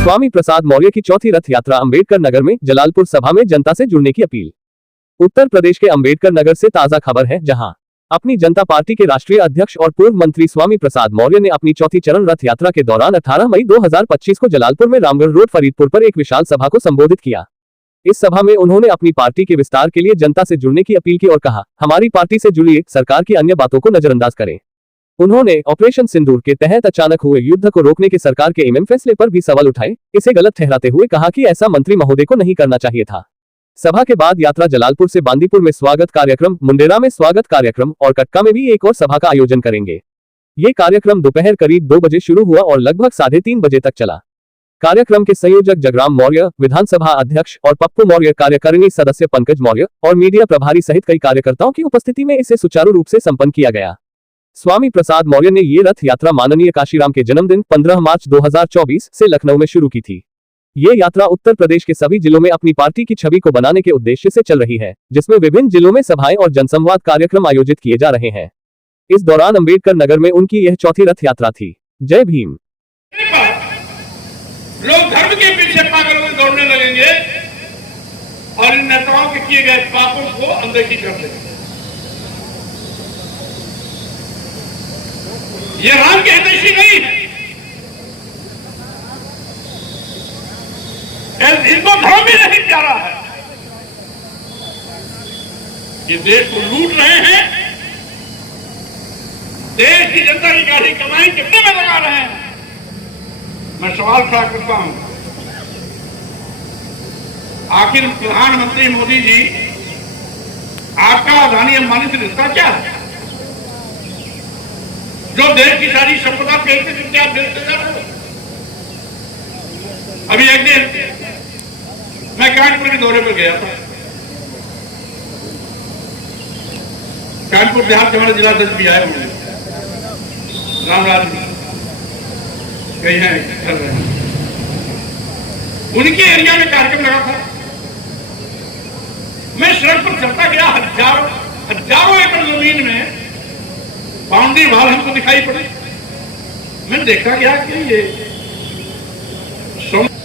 स्वामी प्रसाद मौर्य की चौथी रथ यात्रा अम्बेडकर नगर में जलालपुर सभा में जनता से जुड़ने की अपील। उत्तर प्रदेश के अम्बेडकर नगर से ताजा खबर है, जहां अपनी जनता पार्टी के राष्ट्रीय अध्यक्ष और पूर्व मंत्री स्वामी प्रसाद मौर्य ने अपनी चौथी चरण रथ यात्रा के दौरान 18 मई 2025 को जलालपुर में रामगढ़ रोड फरीदपुर पर एक विशाल सभा को संबोधित किया। इस सभा में उन्होंने अपनी पार्टी के विस्तार के लिए जनता से जुड़ने की अपील की और कहा, हमारी पार्टी से जुड़िए, सरकार की अन्य बातों को नजरअंदाज करें। उन्होंने ऑपरेशन सिंदूर के तहत अचानक हुए युद्ध को रोकने के सरकार के एमएम फैसले पर भी सवाल उठाए। इसे गलत ठहराते हुए कहा कि ऐसा मंत्री महोदय को नहीं करना चाहिए था। सभा के बाद यात्रा जलालपुर से बांदीपुर में स्वागत कार्यक्रम, मुंडेरा में स्वागत कार्यक्रम और कटका में भी एक और सभा का आयोजन करेंगे। ये कार्यक्रम दोपहर करीब 2 बजे शुरू हुआ और लगभग 3:30 बजे तक चला। कार्यक्रम के संयोजक जगराम मौर्य, विधानसभा अध्यक्ष और पप्पू मौर्य, कार्यकारिणी सदस्य पंकज मौर्य और मीडिया प्रभारी सहित कई कार्यकर्ताओं की उपस्थिति में इसे सुचारू रूप से संपन्न किया गया। स्वामी प्रसाद मौर्य ने ये रथ यात्रा माननीय काशीराम के जन्मदिन 15 मार्च 2024 से लखनऊ में शुरू की थी। ये यात्रा उत्तर प्रदेश के सभी जिलों में अपनी पार्टी की छवि को बनाने के उद्देश्य से चल रही है, जिसमें विभिन्न जिलों में सभाएं और जनसंवाद कार्यक्रम आयोजित किए जा रहे हैं। इस दौरान अम्बेडकर नगर में उनकी यह चौथी रथ यात्रा थी। जय भीम। लोग धर्म के पीछे पागल में दौड़ने लगेंगे और इन नेताओं के किए गए पापों को अनदेखी कर देंगे। ये राम के हितैषी नहीं है, इनको धर्म भी नहीं प्यारा है। ये देश को लूट रहे हैं, देश की जनता की गाड़ी कमाई कितने में लगा रहे हैं। मैं सवाल खड़ा करता हूं, आखिर प्रधानमंत्री मोदी जी, आपका अदानी अंबानी से रिश्ता क्या है? जो देश की सारी संपदा फेंकते जिनके आप बेचते जा रहे हो। अभी एक दिन मैं कानपुर के दौरे पर गया था। कानपुर देहात के हमारे जिलाध्यक्ष भी आए हुए, रामराज कहीं हैं, कर रहे हैं। उनके एरिया में कार्यक्रम लगा था। मैं सड़क पर चलता गया, हजारों एकड़ जमीन में बाउंड्री वाल हमको दिखाई पड़े। मैंने देखा गया कि ये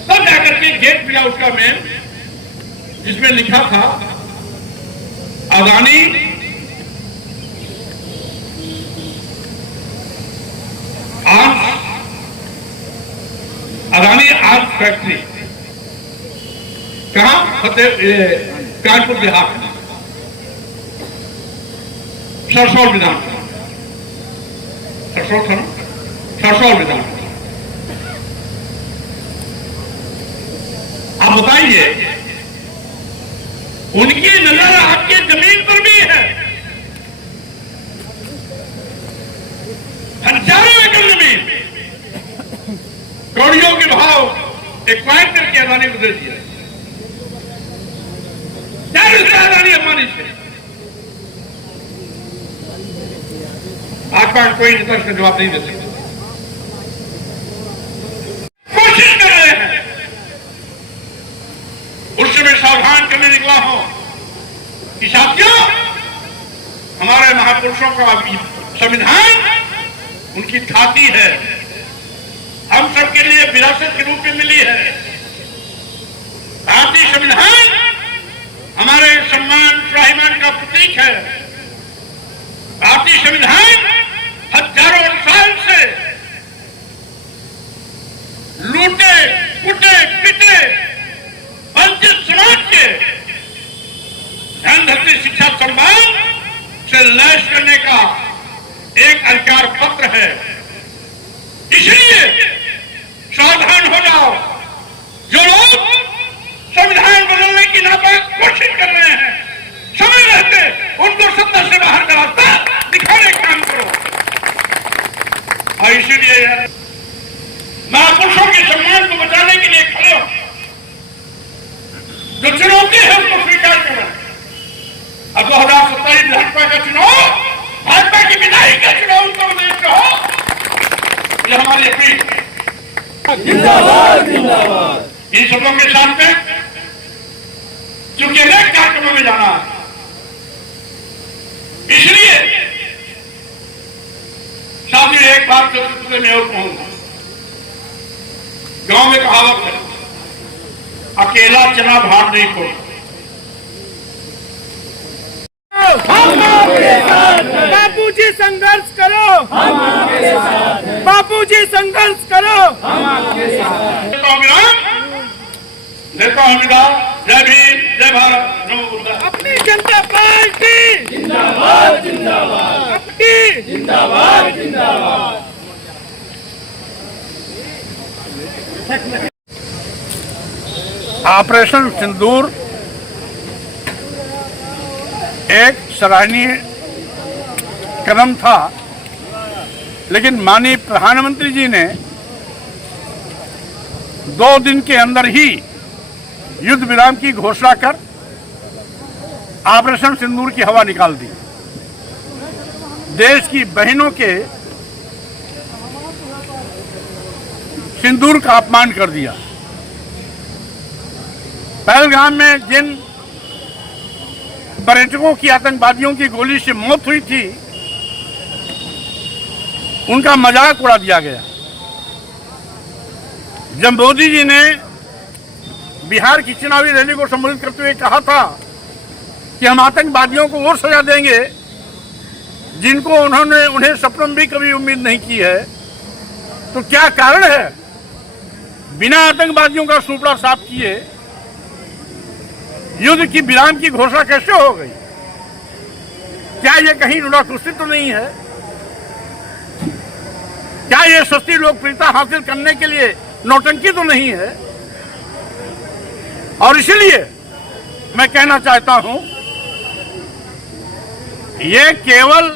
तब जाकर के गेट मिला उसका मेन, जिसमें लिखा था अदानी आर्म्स फैक्ट्री। कहां? कानपुर देहात में, सरसौल विधानसभा, सरसौल विधानसभा। आप बताइए, उनकी नजर आपकी जमीन पर भी है। हजारों एकड़ जमीन करोड़ों के भाव एक्वायर करके अदानी को दे दिया। क्या रिश्ता अदानी अंबानी से? आज कोई नेता इसका जवाब नहीं दे सकता। कोशिश कर रहे हैं, उससे मैं सावधान करने निकला हूं कि साथियों, हमारे महापुरुषों का संविधान उनकी छाती है, हम सबके लिए विरासत के रूप में मिली है। भारतीय संविधान हमारे सम्मान स्वाभिमान का प्रतीक है। भारतीय संविधान हजारों साल से लूटे, कुटे, पिटे वंचित समाज के धन धरती शिक्षा सम्मान से लैस करने का एक अधिकार पत्र है। इसलिए सावधान हो जाओ, जो लोग संविधान बदलने की नापाक कोशिश कर रहे हैं, समय रहते उनको सत्ता से बाहर का रास्ता दिखाने का काम करो। और इसीलिए महापुरुषों के सम्मान को बचाने के लिए खड़े हो। जो चुनौती है उसको स्वीकार करो। अब 2027 भाजपा का चुनाव, भाजपा की विधायक का चुनाव उत्तर प्रदेश का हो, ये हमारी अपील। जिंदाबाद जिंदाबाद। इन शब्दों के साथ में चूंकि अनेक कार्यक्रमों में जाना है, इसलिए साथियों एक बात तो मैं और कहूंगा, गांव में कहावत है, अकेला चना भार नहीं को। बापूजी संघर्ष करो, हम आपके साथ हैं। बापूजी संघर्ष करो, हम आपके साथ हैं। नेता हमीदा, जय भीम, जय भारत, नमो बुद्धाय। अपनी जनता पार्टी जिंदाबाद जिंदाबाद, अपनी जिंदाबाद जिंदाबाद। ऑपरेशन सिंदूर एक सराहनीय कदम था, लेकिन माननीय प्रधानमंत्री जी ने 2 दिन के अंदर ही युद्ध विराम की घोषणा कर ऑपरेशन सिंदूर की हवा निकाल दी। देश की बहनों के सिंदूर का अपमान कर दिया। पहलगाम में जिन पर्यटकों की आतंकवादियों की गोली से मौत हुई थी, उनका मजाक उड़ा दिया गया। जब मोदी जी ने बिहार की चुनावी रैली को संबोधित करते हुए कहा था कि हम आतंकवादियों को वो सजा देंगे जिनको उन्हें सपनों में भी कभी उम्मीद नहीं की है, तो क्या कारण है बिना आतंकवादियों का सुपड़ा साफ किए युद्ध की विराम की घोषणा कैसे हो गई? क्या ये कहीं रुणाकुष्ठी तो नहीं है? क्या ये सस्ती लोकप्रियता हासिल करने के लिए नौटंकी तो नहीं है? और इसलिए मैं कहना चाहता हूं, ये केवल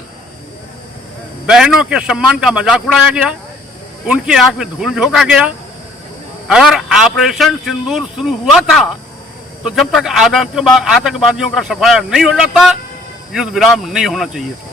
बहनों के सम्मान का मजाक उड़ाया गया, उनकी आंख में धूल झोंका गया। अगर ऑपरेशन सिंदूर शुरू हुआ था तो जब तक आतंकवादियों का सफाया नहीं हो जाता, युद्ध विराम नहीं होना चाहिए था।